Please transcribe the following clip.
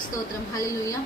స్తోత్రం. స్తోత్రం